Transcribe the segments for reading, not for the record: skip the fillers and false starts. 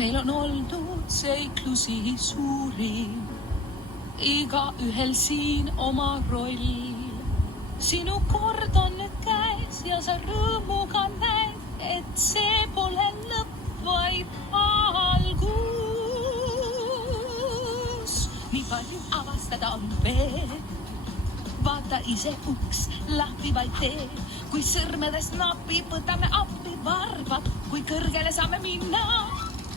meil on olnud seiklusi suuri, igaühel siin oma roll. Sinu kord on nüüd käes ja sa rõõmuga näed, et see pole lõpp, vaid algus. Nii palju avastada on veel, vaata ise uks lahti vaid tee. Kui sõrmedest napib, võtame appi varbad, kui kõrgele saame minna.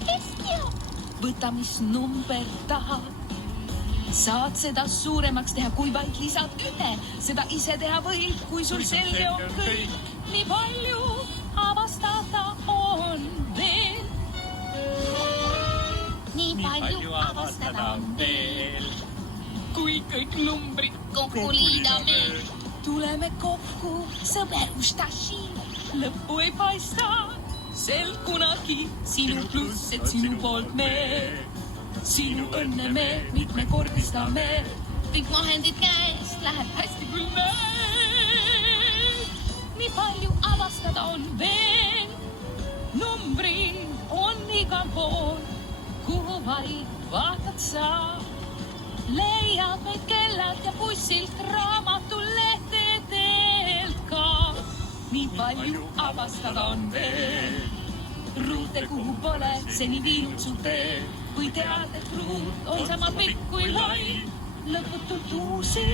Kes teab, võta mis number tahad. Saad seda suuremaks teha, kui vaid lisad ühe. Seda ise teha võib, kui sul selge on kõik. Nii palju avastada on veel. Nii palju avastada on veel. Kui kõik numbrid kokku liidame, tuleme kokku sõberustaši. Lõppu ei paista sel kunagi sinu pluss, et sinu poolt me. Sinu õnne me mitmekordistame. Kõik vahendid käes, läheb hästi küll näed. Nii palju avastada on veel. Numbrid on igal pool, kuhu vaid vaatad sa. Leiad meid kellalt ja bussilt, raamatulehtedelt ka. Nii palju avastada on veel. Ruute, kuhu pole seni viinud sul tee. Või tead, et ruut on sama pikk kui lai. Lõputult uusi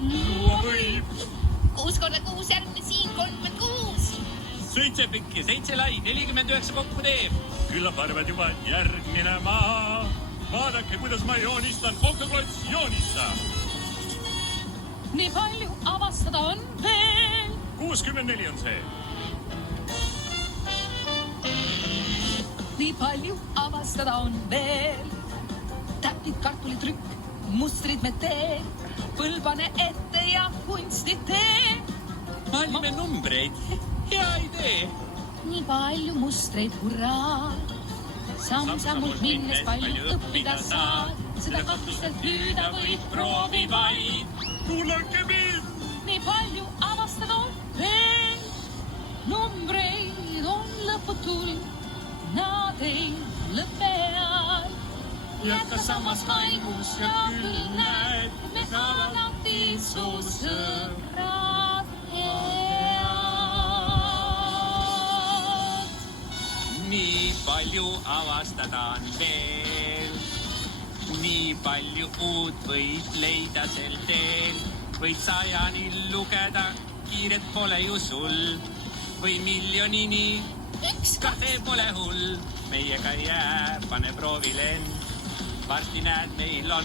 luua võib. 6 × 6 järgmine siin 36. 7 pikk ja 7 lai, 49 kokku teeb. Küllap arvad juba järgmine maa. Vaadake, kuidas ma joonistan, Kokaklots joonista. Nii palju avastada on veel. 64 on see. Nii palju avastada on veel. Täpid, kartulitrükk, mustrid me tee. Põlbane ette ja kunstid tee. Valime numbreid, hea idee. Nii palju mustreid, hurraa. Samm-sammult minnes palju õppida saad. Seda kahtustelt püüda võib, proovi vaid. Kuulake mind! Nii palju avastada on veel. Numbreid on lõputul, nad ei lõpe all. Jätka samas maigus ja küll näed, me alati su sõbrad head. Nii palju avastada on veel. Nii palju uut võid leida sel teel. Võid 100 lugeda, kiiret pole ju sul. Või miljonini, üks kahte pole hull. Meiega jää, pane proovile end. Varsti näed, meil on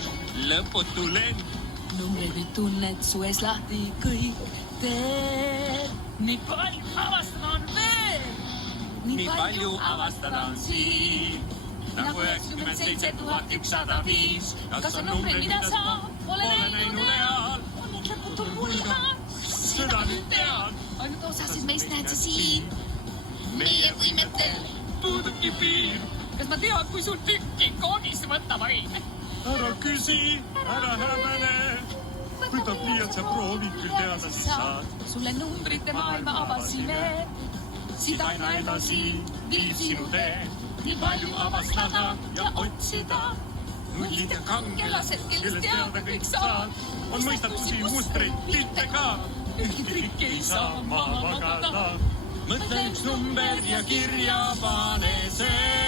lõputu lend. Numbreid nüüd tunned sues lahti kõik teed. Nii palju avastada on veel. Nii palju avastada on siin. Nagu 97 105. Kas on numbreid, mida sa pole näinud eal? On need lõputul hulgad, seda nüüd tead. Ainult osasid meist näed sa siin. Meie võimetel puudubki piir. Kas ma tean, kui sul tükki koodisse võtta vaid? Ära küsi, ära häbene. Võtab liialt sa proovi, küll teada siis saad. Sulle numbrite maailma avasime. Siit aina edasi viib sinu tee. Nii palju avastada ja otsida. Nullid ja kangelased, kellest teada kõik saad. On mõistatusi, mustreid, pilte ka. Ühtki trikki ei saa maha magada. Mõtle üks number ja kirja pane see.